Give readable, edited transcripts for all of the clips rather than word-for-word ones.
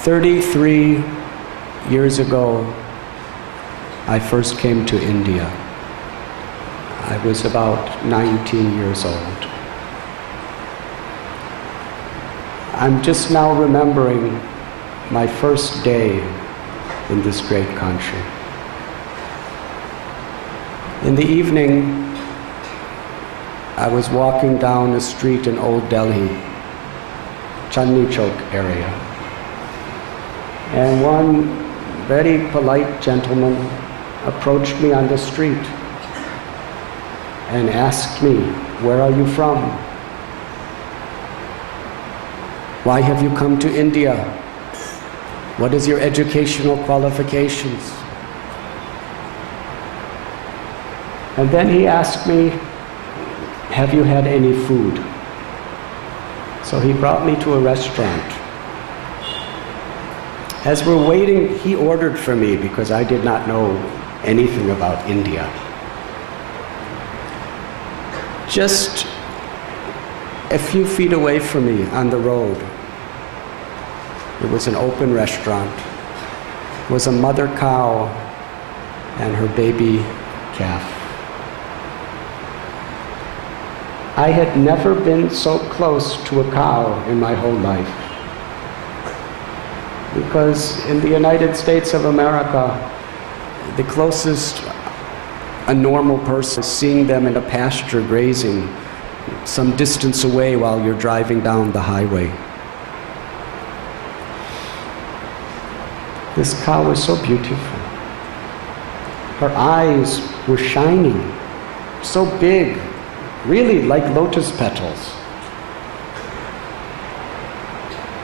33 years ago, I first came to India. I was about 19 years old. I'm just now remembering my first day in this great country. In the evening, I was walking down a street in Old Delhi, Chandni Chowk area, and one very polite gentleman approached me on the street and asked me, "Where are you from? Why have you come to India? What is your educational qualifications?" And then he asked me, "Have you had any food?" So he brought me to a restaurant. As we're waiting, he ordered for me because I did not know anything about India. Just a few feet away from me on the road, it was an open restaurant. It was a mother cow and her baby calf. I had never been so close to a cow in my whole life. Because in the United States of America, the closest a normal person is seeing them in a pasture grazing some distance away while you're driving down the highway. This cow was so beautiful. Her eyes were shining, so big, really like lotus petals.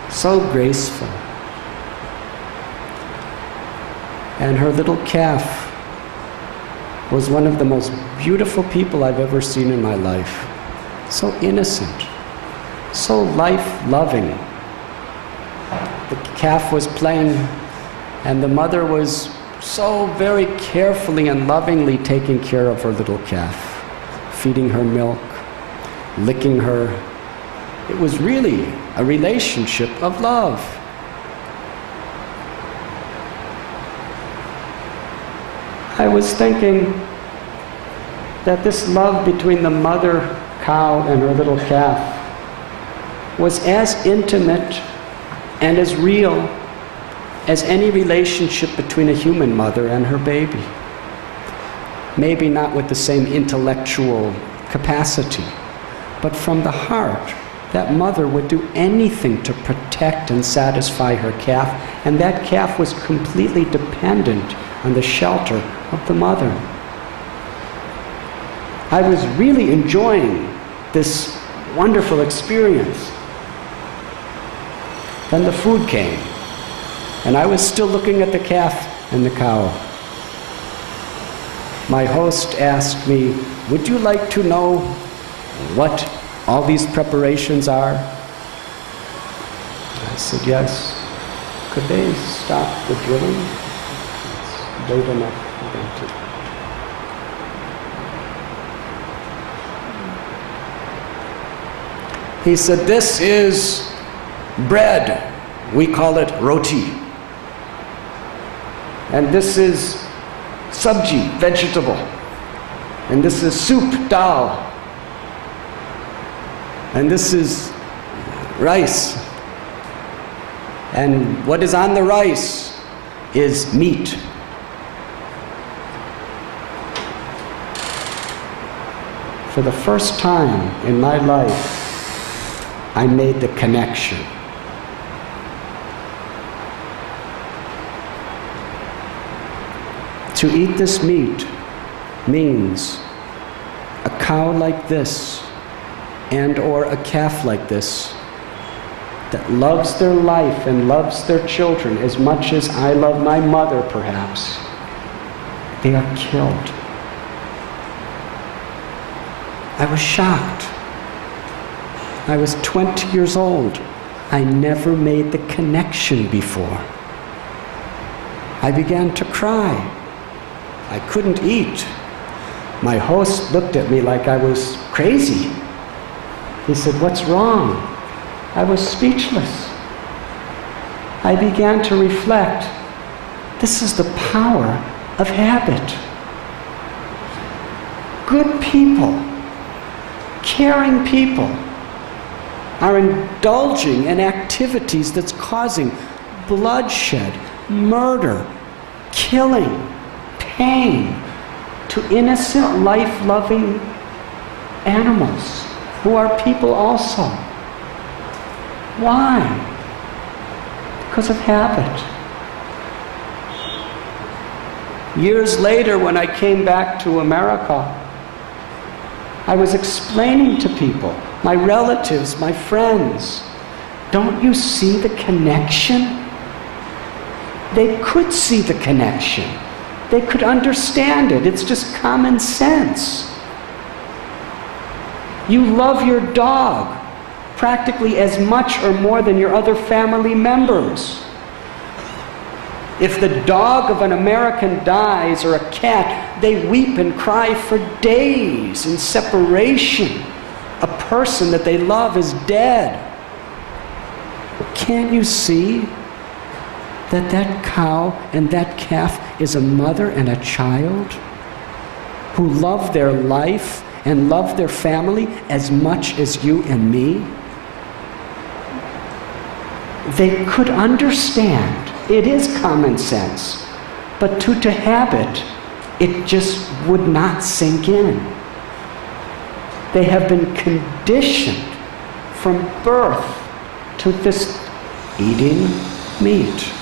So graceful. And her little calf was one of the most beautiful people I've ever seen in my life. So innocent, so life-loving. The calf was playing, and the mother was so very carefully and lovingly taking care of her little calf, feeding her milk, licking her. It was really a relationship of love. I was thinking that this love between the mother cow and her little calf was as intimate and as real as any relationship between a human mother and her baby. Maybe not with the same intellectual capacity, but from the heart, that mother would do anything to protect and satisfy her calf, and that calf was completely dependent on the shelter of the mother. I was really enjoying this wonderful experience. Then the food came, and I was still looking at the calf and the cow. My host asked me, "Would you like to know what all these preparations are?" I said, "Yes." Could they stop the drilling? It's late enough for them to. He said, "This is bread. We call it roti. And this is sabji, vegetable. And this is soup, dal. And this is rice. And what is on the rice is meat." For the first time in my life, I made the connection. To eat this meat means a cow like this and or a calf like this that loves their life and loves their children as much as I love my mother, perhaps. They are killed. I was shocked. I was 20 years old. I never made the connection before. I began to cry. I couldn't eat. My host looked at me like I was crazy. He said, "What's wrong?" I was speechless. I began to reflect, this is the power of habit. Good people, caring people, are indulging in activities that's causing bloodshed, murder, killing, pain to innocent, life-loving animals who are people also. Why? Because of habit. Years later, when I came back to America, I was explaining to people, my relatives, my friends, don't you see the connection? They could see the connection. They could understand it. It's just common sense. You love your dog practically as much or more than your other family members. If the dog of an American dies, or a cat, they weep and cry for days in separation. A person that they love is dead. Can't you see that that cow and that calf is a mother and a child who love their life and love their family as much as you and me? They could understand. It is common sense. But due to habit, it just would not sink in. They have been conditioned from birth to this eating meat.